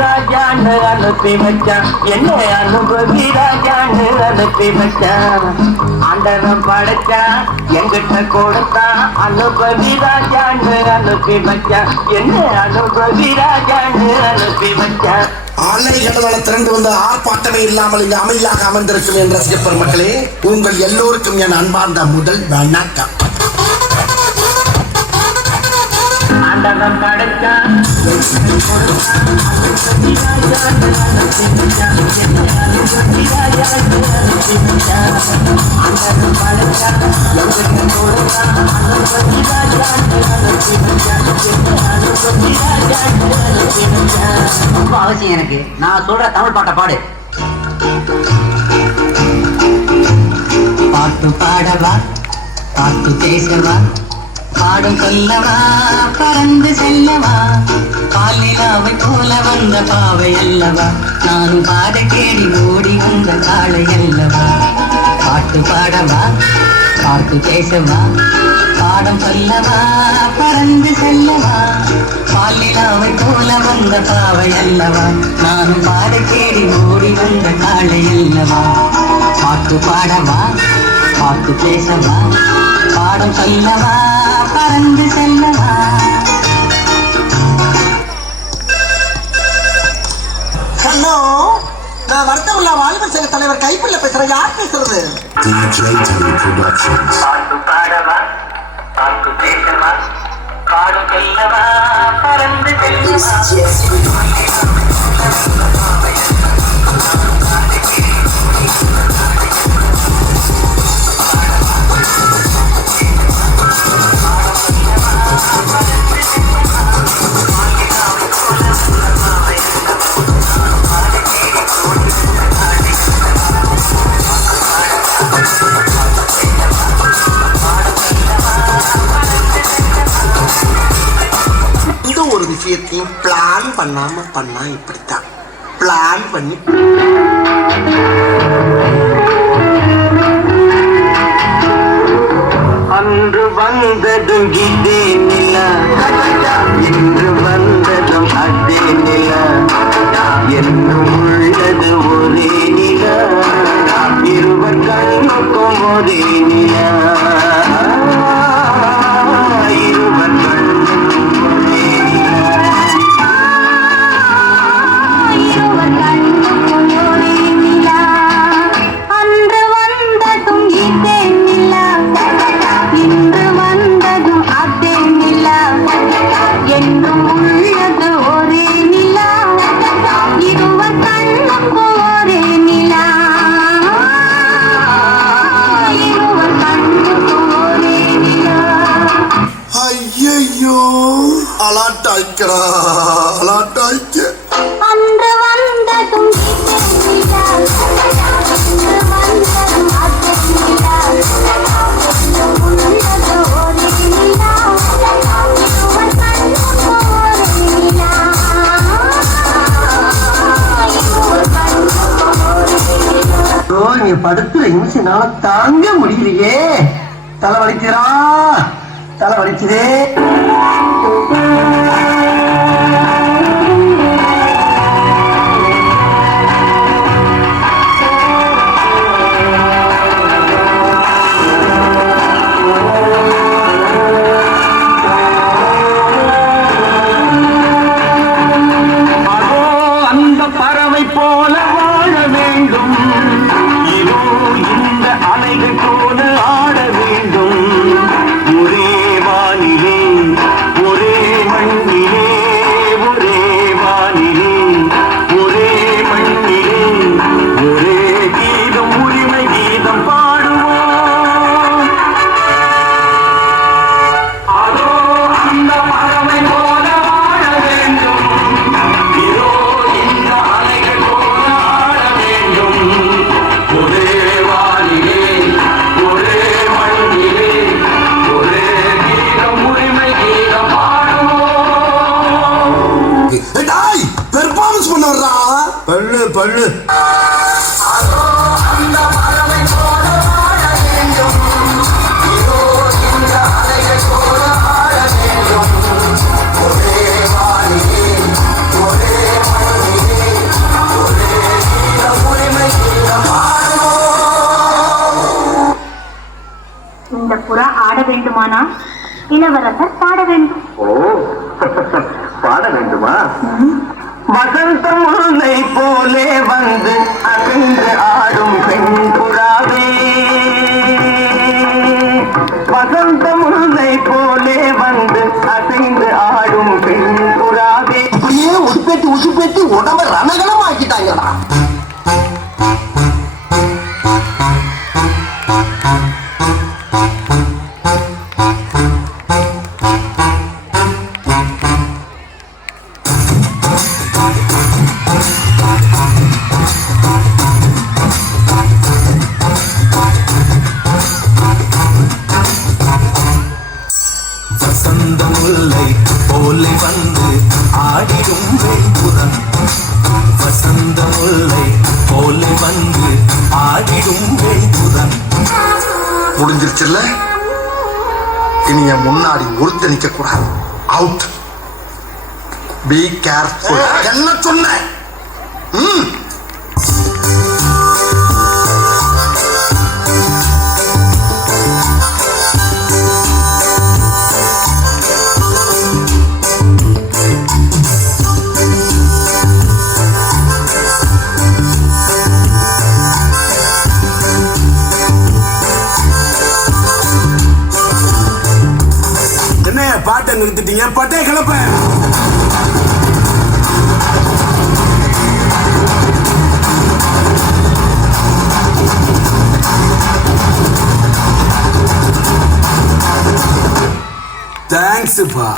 ராஜான்னு அனுப்பி வச்சான், என்ன அனுபவி ராஜான்னு அனுப்பி வச்சான். ஆண்டவன் படைச்சான், எங்கிட்ட கொடுத்தான், அனுபவி ராஜான்னு அனுப்பி வச்சான், என்ன அனுபவி ராஜான்னு அனுப்பி வச்சான். ஆலைகளால் திரண்டு வந்த ஆர்ப்பாட்டமே இல்லாமல் இங்கு அமைதியாக அமர்ந்திருக்கும் என்ற ரசிகப்பெரும் மக்களே, உங்கள் எல்லோருக்கும் என் அன்பார்ந்த முதல் வணக்கம். ஆண்டவன் படைச்சான், ரொம்ப அவசியம் எனக்கு. நான் சொல்ற தமிழ் பாட்டை பாடு. பாட்டு பாடவா, பாட்டு பேசவா, பாடும் சொல்லவா, பறந்து செல்லவா, பாலிலாவை போல வந்த பாவை அல்லவா, நானும் பாட கேடி ஓடி வந்த காளை அல்லவா. பாட்டு பாடவா, பாட்டு பேசவா, பாடம் சொல்லவா, பறந்து செல்லவா, பாலிலாவை போல வந்த பாவை அல்லவா, நானும் பாட கேடி ஓடி வந்த காளை அல்லவா. பாட்டு பாடவா, பாட்டு பேசவா, பாடம் சொல்லவா, பறந்து செல்லவா. ஹலோ, நான் வருத்தமுள்ள வாலிபர் சங்க தலைவர் கைப்பிள்ள பேசுறேன். யார் பேசுறது? பாட்டு பாடவா, பாட்டு பேசவா, பாடும் சொல்லவா, பறந்து செல்லவா. ஒரு விஷயத்தையும் பிளான் பண்ணாம பண்ணா இப்படித்தான். பிளான் பண்ணி அன்று வந்ததும் இதே நிலா, இன்று வந்ததும் அதே நிலா, என்னும் உள்ளது ஒரே நிலா, இருவர் கண்ணுக்கும் ஒரே நிலா, இருவர் கண்ணுக்கும் ஒரே நிலா, இருவர் கண்ணுக்கும் ஒரே நிலா. அன்று வந்ததும் இதே நிலா, இன்று வந்ததும் அதே நிலா, என்றும் உள்ளது ஒரே நிலா, இருவர் கண்ணுக்கும் ஒரே நிலா, இருவர் கண்ணுக்கும் ஒரே நிலா. ஐயோ, அலாட்டாய்க்கிறா, அலாட்டாய்க்க. அன்று வந்ததும் இதே நிலா, இன்று வந்ததும் அதே நிலா, என்றும் உள்ளது ஒரே நிலா, இருவர் கண்ணுக்கும் ஒரே நிலா, இருவர் கண்ணுக்கும் ஒரே நிலா. நீ படுத்துற நிமிஷனால தாங்க முடியலையே. தலை வலிக்கிறா, தலை வலிக்குதே. பறவை போல வாழ வேண்டும், இதோ இந்த அலைகள் போல ஆட வேண்டும், ஒரே வானிலே ஒரே மண்ணிலே, ஒரே வானிலே ஒரே மண்ணிலே, ஒரே கீதம் உரிமை கீதம் பாடுவோம். அதோ அந்த பறவை போல வாழ வேண்டும், இதோ இந்த அலைகள் போல ஆட வேண்டும், ஒரே வானிலே ஒரே மண்ணிலே, ஒரே கீதம் உரிமை கீதம் பாடுவோம். பெர்ஃபார்மன்ஸ் பண்ண வர்றா. பல்லு பல்லு அதோ அந்த பறவை போல வாழ வேண்டும், இதோ இந்த அலைகள் போல ஆட வேண்டும், ஒரே வானிலே ஒரே மண்ணிலே, வேண்டுமானால் இளவரசர் பாட வேண்டும். ஓ பாட வேண்டுமா? வசந்த முல்லை போலே வந்து அகன்று ஆடும் பெண் புறாவே, வசந்த முல்லை போலே வந்து அசைந்து ஆடும் பெண் புறாவே. இப்படியே உசுப்பேத்தி உடம்ப ரணகலம் ஆக்கிட்டாங்கடா. வசந்த முல்லை போலே வந்து ஆடிடும் வெண்புறம், வசந்த முல்லை போலே வந்து ஆடிடும் வெண்புறம். முடிஞ்சிருச்சுல்ல? இனி என் முன்னாடி ஒருத்த நிக்க கூடாது. அவுட். Be careful. என்ன சொன்ன? என்ன பாட்டை நிறுத்திட்டீங்க? பட்டே கிளப்ப. தேங்க்ஸ்ப்பா.